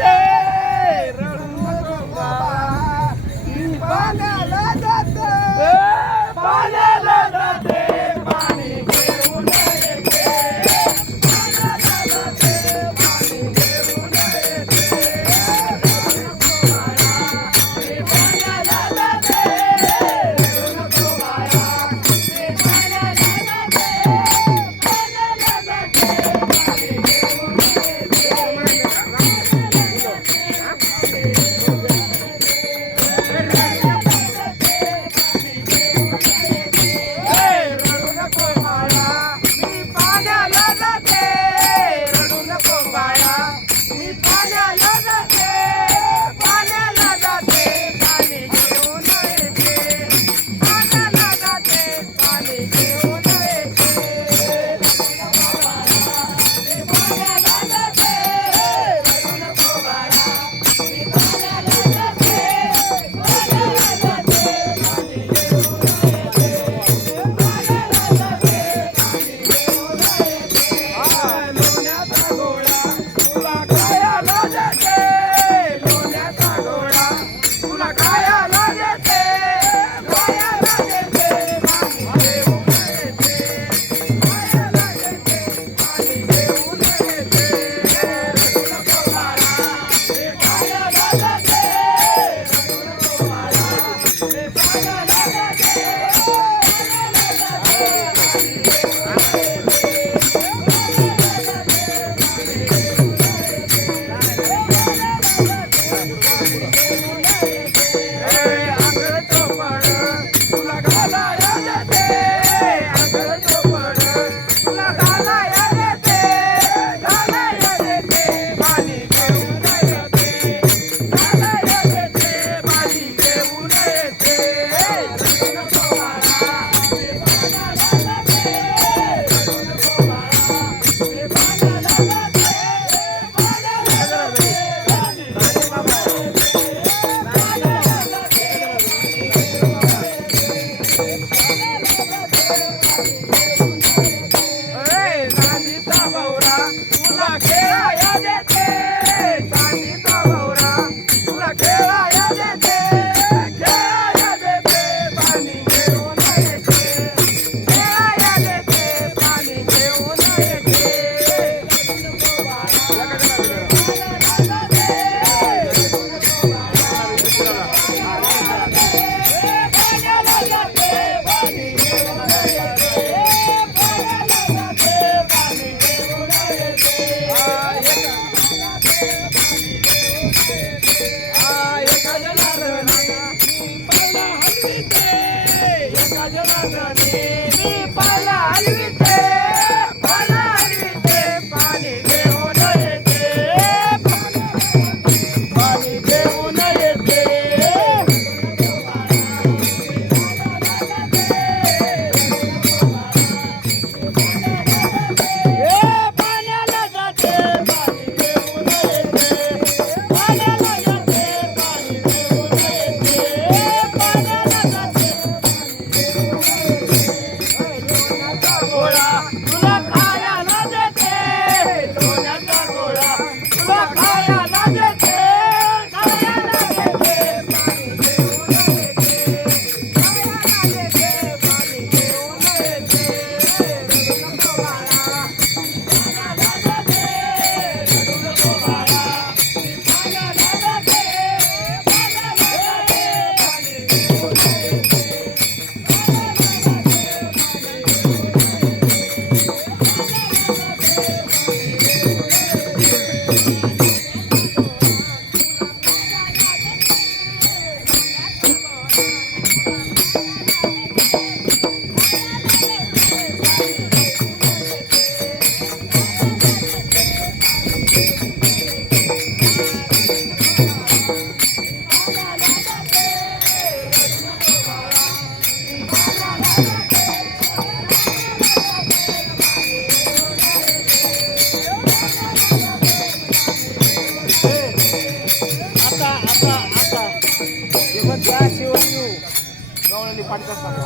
जाते रडू नको बाळा मी पाण्याला जाते पाण्याला जाते पाणी घेऊन येते पाण्याला जाते पाणी घेऊन येते मी पाण्याला जाते रडू नको बाळा मी पाण्याला जाते पाण्याला जाते पाणी घेऊन रडू नको बाळा मी पाण्याला जाते रडू नको बाळा मी पाण्याला जाते पाण्याला जाते पाणी घेऊन येते पाण्याला जाते पाणी घेऊन येते पाण्याला जाते रडू नको बाळा मी पाण्याला जाते पाण्याला जाते पाणी घेऊन येते पाण्याला जाते पाणी घेऊन येते लोण्याचा गोळा तुला खायला देते लोण्याचा गोळा तुला खायला देते खायला देते पाणी घेऊन येते खायला देते पाणी घेऊन येते रडू नको बाळा मी पाण्याला जाते रडू नको बाळा मी पाण्याला जाते पाण्याला जाते पाणी अंगळ चोपड तुला घालाया देते अंगळ चोपड तुला घालाया देते घालाया देते पाणी घेऊन येते घालाया देते पाणी घेऊन येते रडू नको बाळा मी पाण्याला जाते रडू नको बाळा मी पाण्याला जाते पाण्याला जाते पाणी चांदीचा भवरा तुला खेळाया देते चांदीचा भवरा तुला खेळाया देते खेळाया देते पाणी घेऊन येते खेळाया देते पाणी घेऊन येते रडू नको बाळा पाण्याला जाते रडू नको बाळा पाण्याला जाते पाणी घेऊन येते पाण्याला जाते पाणी घेऊन येते एका जनार्दनी मी पाला हलविते एका जनार्दनी मी पाला हलविते पाला हलविते पाणी घेऊन येते पाणी घेऊन येते पाण्याला जाते पाणी घेऊन येते पाण्याला जाते पाणी घेऊन येते पाण्याला जाते लोण्याचा गोळा तुला खायला देते लोण्याचा गोळा तुला खायला देते खायला देते पाणी घेऊन येते खायला देते पाणी घेऊन येते रडू नको बाळा पाण्याला जाते रडू नको बाळा मी पाण्याला जाते पाण्याला जाते पाणी घेऊन येते पाण्याला जाते पाणी